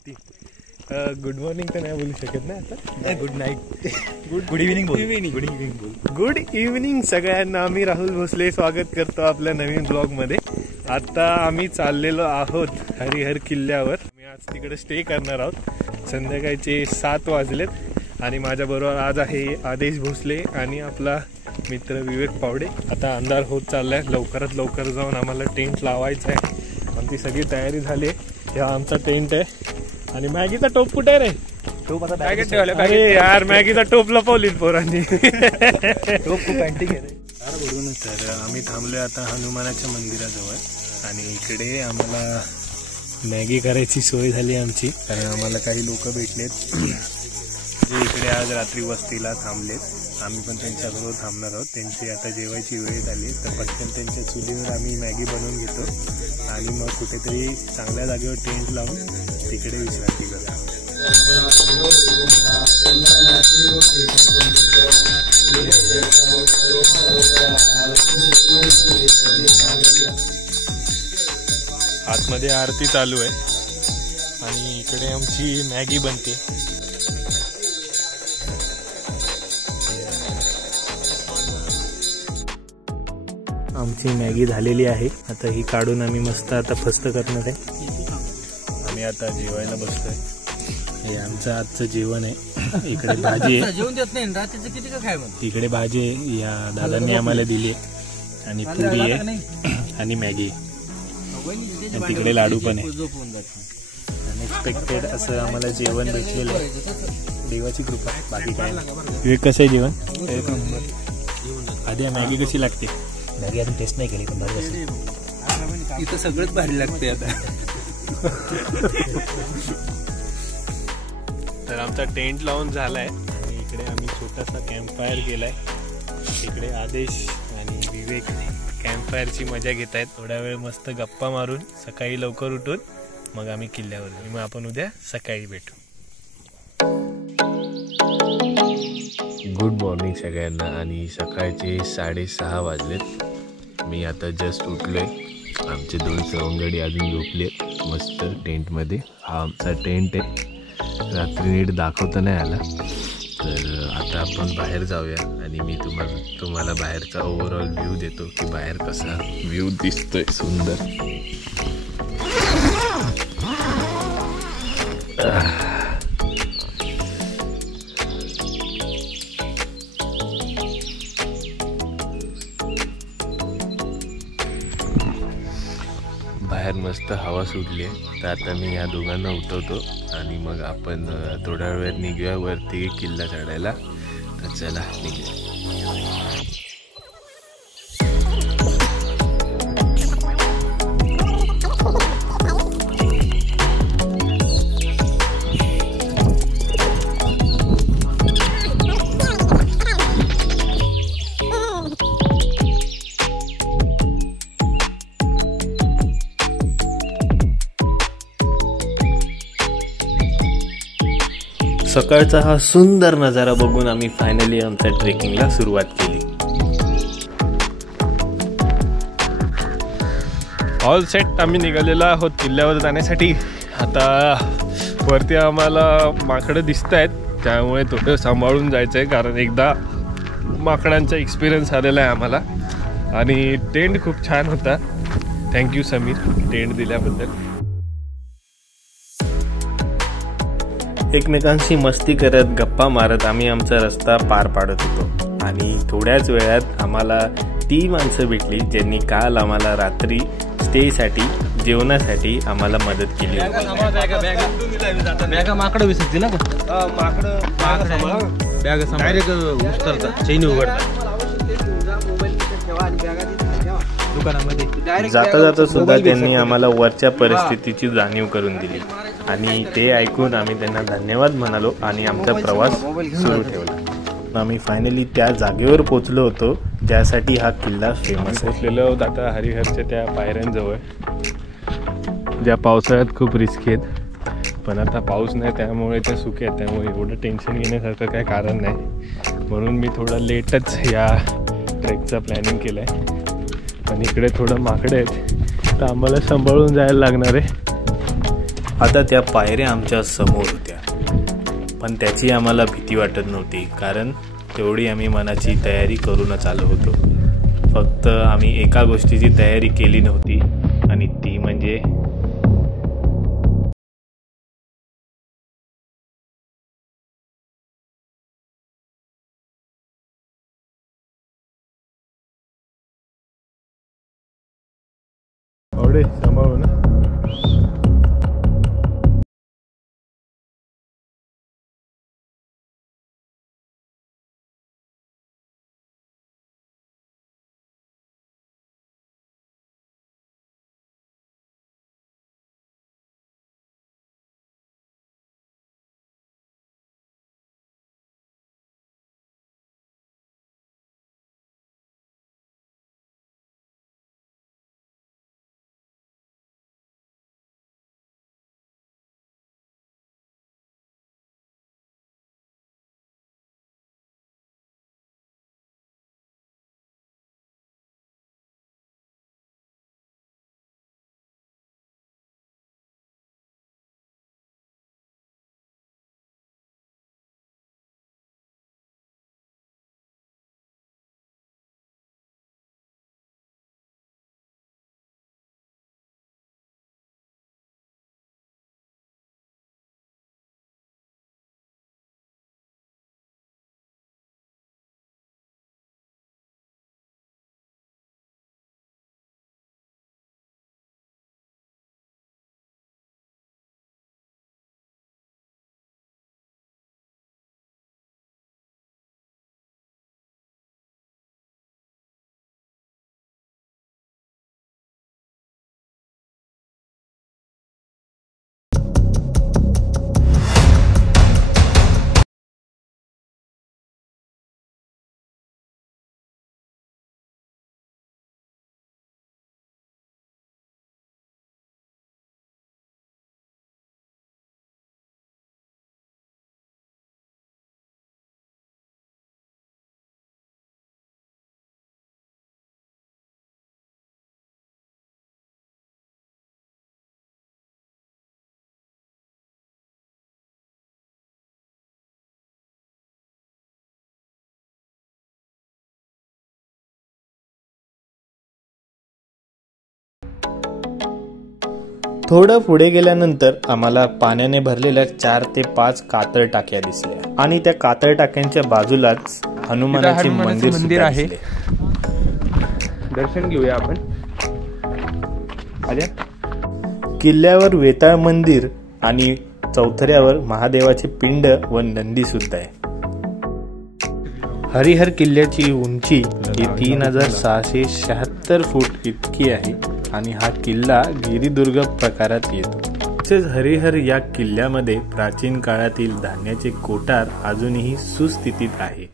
Good morning तर नाही बोलू शकत ना आता, गुड नाईट, गुड इव्हनिंग सगळ्यांना. आम्ही राहुल भोसले स्वागत करतो आपल्या नवीन ब्लॉग मध्ये. आता आम्ही चाललेलो आहोत हरिहर किल्ल्यावर. आम्ही आज तिकडे स्टे करणार आहोत. संध्याकाळचे 7 वाजलेत आणि माझ्याबरोबर आज आहे आदेश भोसले आणि आपला मित्र विवेक पावडे. आता अंधार होत चाललाय, लवकरात लवकर जाऊन आम्हाला टेंट लावायचा आहे. आमची सगळी तयारी झाली. हा आमचा टेंट आहे आणि मॅगीचा टोप कुठे रे? टोप आता पॅकेट ठेवलं. अरे यार, मॅगीचा टोप लपवलीत पोरांनी. टोप खूप पॅन्टिंग आहे. तर आम्ही थांबलोय आता हनुमानाच्या मंदिराजवळ आणि इकडे आम्हाला मॅगी करायची सोय झाली आमची, कारण आम्हाला काही लोक भेटलेत जे इकडे आज रात्री वस्तीला थांबलेत. आम्ही पण त्यांच्याबरोबर थांबणार आहोत. त्यांची आता जेवायची वेळ झाली तर पटकन त्यांच्या चुलीवर आम्ही मॅगी बनवून घेतो आणि मग कुठेतरी चांगल्या जागेवर टेंट लावून तिकडे विश्रांती करूया. आतमध्ये आरती चालू आहे आणि इकडे आमची मॅगी बनते. आमची मॅगी झालेली आहे. आता ही काढून आम्ही मस्त आता फस्त करणार आहे. आम्ही आता जेवायला बसतोय. हे आमचं आजचं जेवण आहे. इकडे भाजी आहे, जेवण देत नाही रात्रीचं किती का खाय म्हणून. तिकडे भाजी आहे, या दादांनी आम्हाला दिली आणि पुरी आहे आणि मॅगी. तिकडे लाडू पण आहे. अनएक्सपेक्टेड असं आम्हाला जेवण भेटलेलं आहे. देवाची कृपा, बाकी काय नाही. कसं आहे जेवण? आधी मॅगी कशी लागते? मॅगी अजून टेस्ट नाही केली पण भारी असते. इथं सगळंच भारी लागते आता. तर आमचा टेंट लावून झालाय आणि इकडे आम्ही छोटासा कॅम्प फायर केलाय. इकडे आदेश आणि विवेक कॅम्प फायरची मजा घेत आहेत. थोड्या वेळ मस्त गप्पा मारून सकाळी लवकर उठून मग आम्ही किल्ल्यावर जाऊ. मग आपण उद्या सकाळी भेटू. गुड मॉर्निंग सगळ्यांना. आणि सकाळचे 6:30 वाजलेत. मी आता जस्ट उठलोय. आमचे 2 सवंगडी अजून झोपले मस्त टेंटमध्ये. हा आमचा टेंट आहे. रात्री नीट दाखवता नाही आला तर आता आपण बाहेर जाऊया आणि मी तुम्हाला बाहेरचा ओव्हरऑल व्ह्यू देतो की बाहेर कसा व्ह्यू दिसतोय सुंदर. बाहेर मस्त हवा सुटली आहे. तर आता मी या दोघांना उठवतो आणि मग आपण थोड्या वेळात निघूया वरती किल्ला चढायला. तर चला निघूया. सकाळचा हा सुंदर नजारा बघून आम्ही फायनली आमच्या ट्रेकिंगला सुरुवात केली. ऑल सेट आम्ही निघालेलो आहोत किल्ल्यावर जाण्यासाठी. आता वरती आम्हाला माकडं दिसत आहेत, त्यामुळे थोडं सांभाळून जायचं आहे कारण एकदा माकडांचा एक्सपिरियन्स आलेला आहे आम्हाला. आणि टेंट खूप छान होता. थँक्यू समीर टेंट दिल्याबद्दल. एकमेकांशी मस्ती करत गप्पा मारत आम्ही आमचा रस्ता पार पाडत होतो आणि थोड्याच वेळात आम्हाला ती माणसं भेटली ज्यांनी काल आम्हाला रात्री स्टेसाठी जेवणासाठी आम्हाला मदत केली. माकडं विसरते ना, डायरेक्ट उचलतात, चैनी उघडतात दुकानामध्ये. जाता जाता सुद्धा त्यांनी आम्हाला वरच्या परिस्थितीची जाणीव करून दिली आणि ते ऐकून आम्ही त्यांना धन्यवाद म्हणालो आणि आमचा प्रवास सुरू ठेवला. आम्ही फायनली त्या जागेवर पोचलो होतो ज्यासाठी हा किल्ला फेमस. पोचलेलो आहोत आता हरिहरच्या त्या पायऱ्यांजवळ, ज्या पावसाळ्यात खूप रिस्की आहेत. पण आता पाऊस नाही त्यामुळे त्या सुके आहेत, त्यामुळे एवढं टेन्शन घेण्यासारखं काही कारण नाही. म्हणून मी थोडा लेटच या ट्रेकचा प्लॅनिंग केलं आहे. पण इकडे थोडं माकडे आहेत तर आम्हाला सांभाळून जायला लागणार आहे. आता त्या पायऱ्या आमच्या समोर होत्या, पण त्याची आम्हाला भीती वाटत नव्हती, कारण तेवढी आम्ही मनाची तयारी करूनच आलो होतो. फक्त आम्ही एका गोष्टीची तयारी केली नव्हती, आणि ती म्हणजे आवडे सांभाळू ना. थोडं पुढे गेल्यानंतर आम्हाला पाण्याने भरलेल्या 4 ते 5 कातळ टाक्या दिसल्या, आणि त्या कातळ टाक्यांच्या बाजूलाच हनुमानाचे मंदिर आहे. दर्शन घेऊया आपण. किल्ल्यावर वेताळ मंदिर आणि चौथऱ्यावर महादेवाचे पिंड व नंदी सुद्धा आहे. हरिहर किल्ल्याची उंची ही 3676 फूट इतकी आहे, आणि हा किल्ला गिरिदुर्ग प्रकारात येतो. तसेच हरिहर या किल्ल्यामध्ये प्राचीन काळातील धान्याचे कोठार अजूनही सुस्थितीत आहे.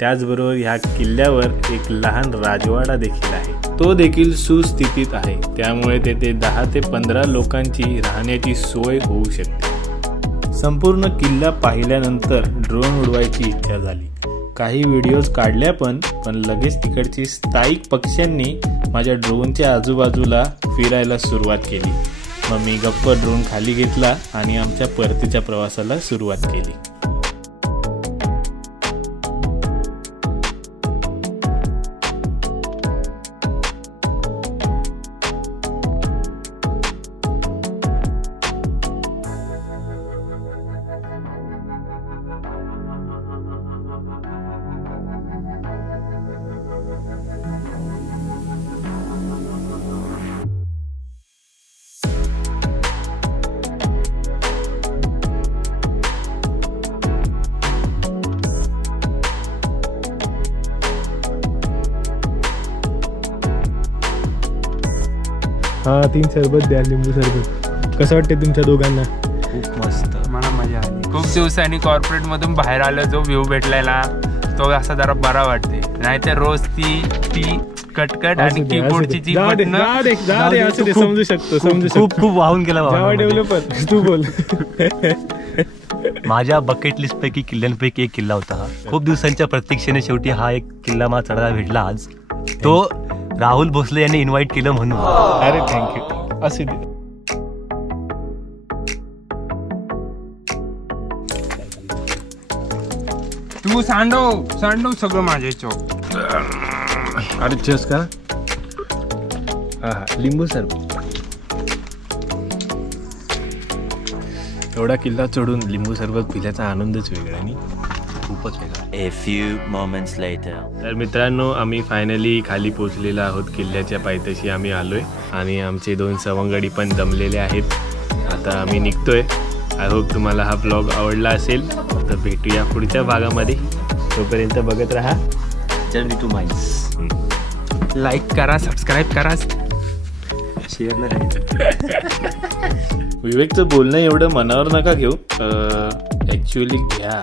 त्याचबरोबर ह्या किल्ल्यावर एक लहान राजवाडा देखील आहे, तो देखील सुस्थितीत आहे. त्यामुळे तेथे 10 ते 15 लोकांची राहण्याची सोय होऊ शकते. संपूर्ण किल्ला पाहिल्यानंतर ड्रोन उडवायची इच्छा झाली. काही व्हिडिओज काढल्या पण लगेच तिकडची स्थायिक पक्ष्यांनी माझ्या ड्रोनच्या आजूबाजूला फिरायला सुरुवात केली. मग मी गप्प ड्रोन खाली घेतला आणि आमच्या परतीच्या प्रवासाला सुरुवात केली. हा 3 सरबत द्या, लिंबू सरबत. कसं वाटते तुमच्या दोघांना? खूप मस्त, मला मजा आली. खूप दिवसांनी कॉर्पोरेट मधून बाहेर आलो, जो व्ह्यू भेटलेला तो असा जरा बरा वाटते. नाहीतर रोज ती कटकट आणि कीबोर्डची जी बटन समजू शकतो. खूप वाहून गेला. डेव्हलपर तू बोल. माझ्या बकेट लिस्ट पैकी किल्ल्यांपैकी एक किल्ला होता हा. खूप दिवसांच्या प्रतीक्षेने शेवटी हा एक किल्ला मला चढायला भेटला आज. तो राहुल भोसले यांनी इन्व्हाइट केलं म्हणून. अरे थँक्यू. असे तू सांडव सगळं माझ्या याच्यावर. अरे जस का लिंबू सरबत. एवढा किल्ला चढून लिंबू सरबत पिल्याचा आनंदच वेगळा आणि खूपच वेगळा. A few moments later. तर मित्रांनो, आम्ही फायनली खाली पोहोचलेलो आहोत. किल्ल्याच्या पायथ्याशी आम्ही आलोय आणि आमचे 2 सवंगडी पण जमलेले आहेत. आता आम्ही निघतोय. आय होप तुम्हाला हा ब्लॉग आवडला असेल. तर भेटूया पुढच्या भागामध्ये. तोपर्यंत बघत राहा जर्नी टू माइन्स. लाईक करा, सबस्क्राईब करा, शेअर नाही करायचं. विवेकचं बोलणं एवढं मनावर नका घेऊ. ॲक्च्युअली घ्या.